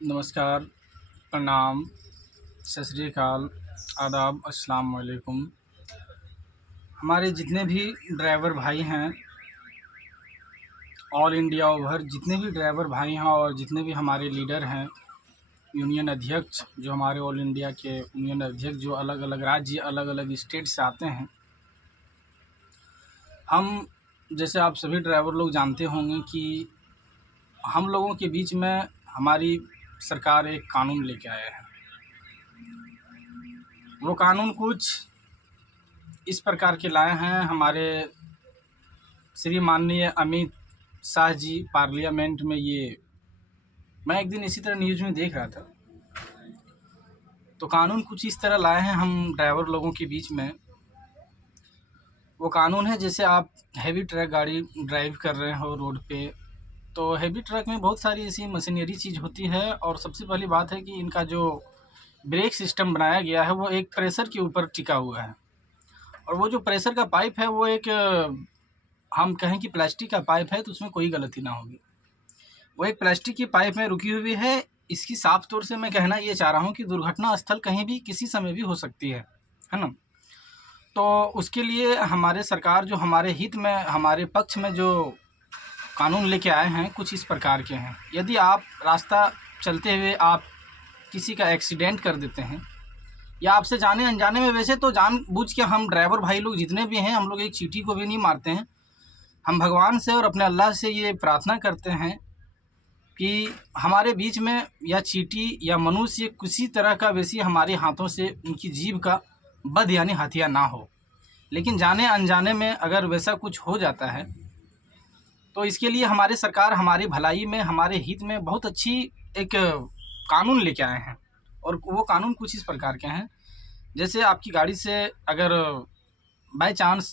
नमस्कार, प्रणाम, सत श्री अकाल, आदाब, अस्सलाम वालेकुम। हमारे जितने भी ड्राइवर भाई हैं, ऑल इंडिया ओवर जितने भी ड्राइवर भाई हैं और जितने भी हमारे लीडर हैं, यूनियन अध्यक्ष जो हमारे ऑल इंडिया के यूनियन अध्यक्ष जो अलग अलग राज्य अलग अलग स्टेट से आते हैं, हम जैसे आप सभी ड्राइवर लोग जानते होंगे कि हम लोगों के बीच में हमारी सरकार एक कानून लेके आया है। वो कानून कुछ इस प्रकार के लाए हैं। हमारे श्री माननीय अमित शाह जी पार्लियामेंट में मैं एक दिन इसी तरह न्यूज़ में देख रहा था, तो कानून कुछ इस तरह लाए हैं हम ड्राइवर लोगों के बीच में। वो कानून है, जैसे आप हैवी ट्रक गाड़ी ड्राइव कर रहे हो रोड पे, तो हैवी ट्रक में बहुत सारी ऐसी मशीनरी चीज़ होती है और सबसे पहली बात है कि इनका जो ब्रेक सिस्टम बनाया गया है वो एक प्रेशर के ऊपर टिका हुआ है। और वो जो प्रेशर का पाइप है वो एक हम कहें कि प्लास्टिक का पाइप है, तो उसमें कोई गलती ना होगी। वो एक प्लास्टिक की पाइप में रुकी हुई है। इसकी साफ तौर से मैं कहना ये चाह रहा हूँ कि दुर्घटना स्थल कहीं भी किसी समय भी हो सकती है ना। तो उसके लिए हमारे सरकार जो हमारे हित में हमारे पक्ष में जो कानून लेके आए हैं कुछ इस प्रकार के हैं। यदि आप रास्ता चलते हुए आप किसी का एक्सीडेंट कर देते हैं या आपसे जाने अनजाने में, वैसे तो जानबूझ के हम ड्राइवर भाई लोग जितने भी हैं हम लोग एक चींटी को भी नहीं मारते हैं। हम भगवान से और अपने अल्लाह से ये प्रार्थना करते हैं कि हमारे बीच में या चींटी या मनुष्य किसी तरह का वैसी हमारे हाथों से उनकी जीभ का बद यानी हत्या ना हो। लेकिन जाने अनजाने में अगर वैसा कुछ हो जाता है तो इसके लिए हमारे सरकार हमारी भलाई में हमारे हित में बहुत अच्छी एक कानून लेके आए हैं। और वो कानून कुछ इस प्रकार के हैं, जैसे आपकी गाड़ी से अगर बाय चांस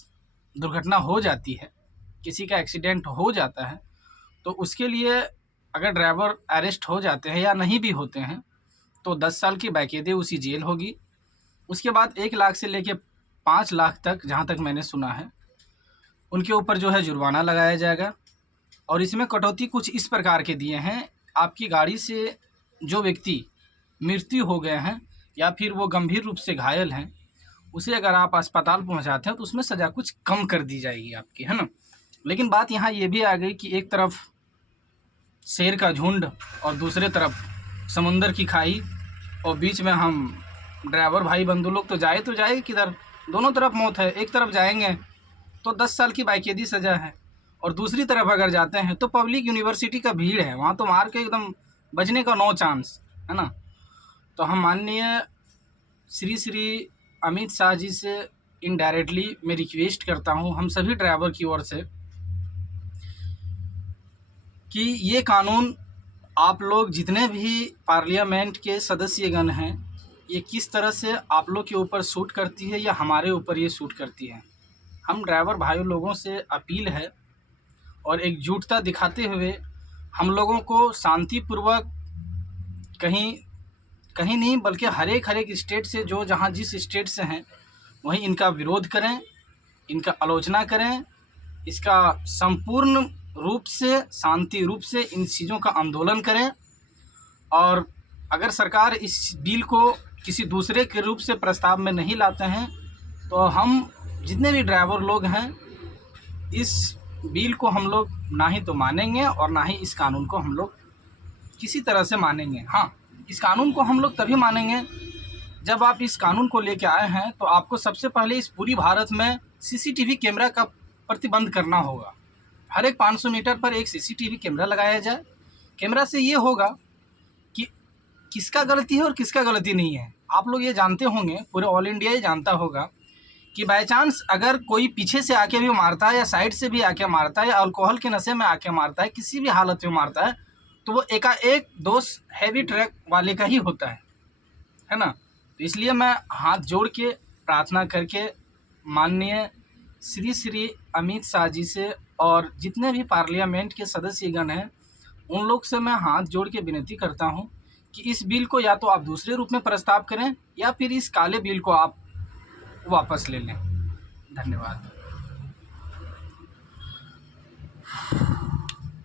दुर्घटना हो जाती है, किसी का एक्सीडेंट हो जाता है, तो उसके लिए अगर ड्राइवर अरेस्ट हो जाते हैं या नहीं भी होते हैं तो 10 साल की बाकायदे उसी जेल होगी। उसके बाद 1 लाख से लेके 5 लाख तक, जहाँ तक मैंने सुना है, उनके ऊपर जो है जुर्माना लगाया जाएगा। और इसमें कटौती कुछ इस प्रकार के दिए हैं, आपकी गाड़ी से जो व्यक्ति मृत्यु हो गए हैं या फिर वो गंभीर रूप से घायल हैं, उसे अगर आप अस्पताल पहुंचाते हैं तो उसमें सज़ा कुछ कम कर दी जाएगी आपकी, है ना। लेकिन बात यहाँ ये भी आ गई कि एक तरफ शेर का झुंड और दूसरे तरफ समुंदर की खाई, और बीच में हम ड्राइवर भाई बंधु लोग तो जाए किधर, दोनों तरफ मौत है। एक तरफ जाएंगे तो 10 साल की बाकायदी सज़ा है, और दूसरी तरफ अगर जाते हैं तो पब्लिक यूनिवर्सिटी का भीड़ है, वहाँ तो मार के एकदम बचने का नो चांस, है ना। तो हम माननीय श्री अमित शाह जी से इनडायरेक्टली मैं रिक्वेस्ट करता हूँ हम सभी ड्राइवर की ओर से कि ये कानून आप लोग जितने भी पार्लियामेंट के सदस्यगण हैं, ये किस तरह से आप लोग के ऊपर सूट करती है या हमारे ऊपर ये सूट करती है। हम ड्राइवर भाई लोगों से अपील है और एकजुटता दिखाते हुए हम लोगों को शांतिपूर्वक कहीं नहीं बल्कि हर एक स्टेट से जो जहाँ जिस स्टेट से हैं वहीं इनका विरोध करें, इनका आलोचना करें, इसका संपूर्ण रूप से शांति रूप से इन चीज़ों का आंदोलन करें। और अगर सरकार इस बिल को किसी दूसरे के रूप से प्रस्ताव में नहीं लाते हैं तो हम जितने भी ड्राइवर लोग हैं इस बिल को हम लोग ना ही तो मानेंगे और ना ही इस कानून को हम लोग किसी तरह से मानेंगे। हाँ, इस कानून को हम लोग तभी मानेंगे जब आप इस कानून को लेके आए हैं तो आपको सबसे पहले इस पूरी भारत में सीसीटीवी कैमरा का प्रतिबंध करना होगा। हर एक 500 मीटर पर एक सीसीटीवी कैमरा लगाया जाए। कैमरा से ये होगा कि किसका गलती है और किसका गलती नहीं है। आप लोग ये जानते होंगे, पूरे ऑल इंडिया ये जानता होगा कि बाय चांस अगर कोई पीछे से आके भी मारता है या साइड से भी आके मारता है या अल्कोहल के नशे में आके मारता है, किसी भी हालत में मारता है, तो वो एकाएक दोष हैवी ट्रक वाले का ही होता है ना। तो इसलिए मैं हाथ जोड़ के प्रार्थना करके माननीय श्री अमित शाह जी से और जितने भी पार्लियामेंट के सदस्यगण हैं उन लोग से मैं हाथ जोड़ के विनती करता हूं कि इस बिल को या तो आप दूसरे रूप में प्रस्ताव करें या फिर इस काले बिल को आप वापस ले लें। धन्यवाद।